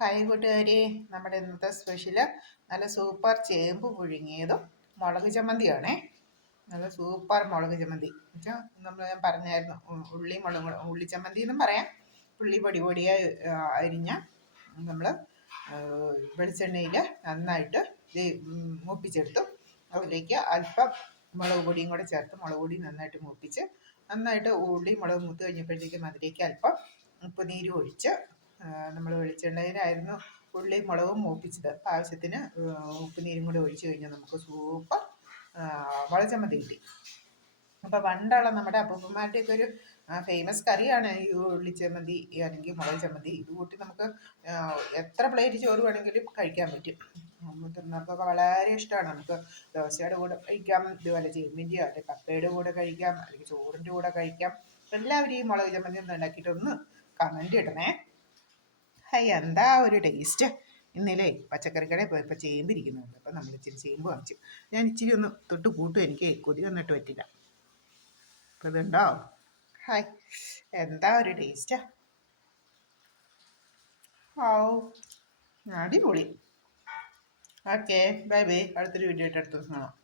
Hi കൂട്ടുകാരി നമ്മുടെ ഇന്നത്തെ സ്പെഷ്യൽ നല്ല സൂപ്പർ ചേമ്പ് പുഴുങ്ങിയതും മുളക് ചമ്മന്തിയാണേ. നല്ല സൂപ്പർ മുളക് ചമ്മന്തി. എന്നുവെച്ചാൽ നമ്മൾ ഞാൻ പറഞ്ഞായിരുന്നു ഉള്ളി മുളക് ഉള്ളി ചമ്മന്തി എന്നും പറയാം. ഉള്ളി പൊടി പൊടിയായി അരിഞ്ഞ നമ്മൾ വെളിച്ചെണ്ണയിൽ നന്നായിട്ട് മൂപ്പിച്ചെടുത്തു. അതിലേക്ക് അല്പം മുളക് പൊടിയും കൂടെ ചേർത്ത് മുളക് പൊടി നന്നായിട്ട് മൂപ്പിച്ച് നന്നായിട്ട് ഉള്ളി മുളക് മൂത്ത് കഴിഞ്ഞപ്പോഴത്തേക്കും അതിലേക്ക് അല്പം ഉപ്പുനീര് ഒഴിച്ച് നമ്മൾ വെളിച്ചെണ്ണയിലായിരുന്നു ഉള്ളി മുളകും മൂപ്പിച്ചത്. ആവശ്യത്തിന് ഉപ്പുനീരും കൂടി ഒഴിച്ചു കഴിഞ്ഞാൽ നമുക്ക് സൂപ്പർ വളച്ചമ്മതി കിട്ടി. അപ്പോൾ പണ്ടുള്ള നമ്മുടെ അപ്പൂപ്പന്മാരുടെയൊക്കെ ഒരു ഫേമസ് കറിയാണ് ഈ ഉള്ളിച്ചമ്മന്തി അല്ലെങ്കിൽ മുളക് ചമ്മന്തി ഇത് കൂട്ടി നമുക്ക് എത്ര പ്ലേറ്റ് ചോറ് വേണമെങ്കിലും കഴിക്കാൻ പറ്റും. തിന്നവർക്കൊക്കെ വളരെ ഇഷ്ടമാണ് നമുക്ക് ദോശയുടെ കൂടെ കഴിക്കാം ഇതുപോലെ ചെമ്മിന്റെയോ അല്ലെങ്കിൽ കപ്പയുടെ കൂടെ കഴിക്കാം അല്ലെങ്കിൽ ചോറിന്റെ കൂടെ കഴിക്കാം. എല്ലാവരും ഈ മുളക് ചമ്മന്തി ഒന്ന് ഉണ്ടാക്കിയിട്ടൊന്ന് കമന്റ് ഇടണേ. ഹൈ എന്താ ഒരു ടേസ്റ്റ് ഇന്നലെ പച്ചക്കറി കടയിൽ പോയപ്പോൾ ചേമ്പ് ഇരിക്കുന്നുണ്ട്. അപ്പോൾ നമ്മൾ ഇച്ചിരി ചേമ്പ് വാങ്ങിച്ചു. ഞാൻ ഇച്ചിരി ഒന്ന് തൊട്ട് കൂട്ടും. എനിക്ക് കൊതി വന്നിട്ട് പറ്റില്ല. അപ്പോൾ ഇതുണ്ടോ? ഹായ് എന്താ ഒരു ടേസ്റ്റാ ഓ അടിപൊളി. ഓക്കെ ബൈ ബൈ അടുത്തൊരു വീഡിയോ ആയിട്ട് അടുത്ത ദിവസം കാണാം.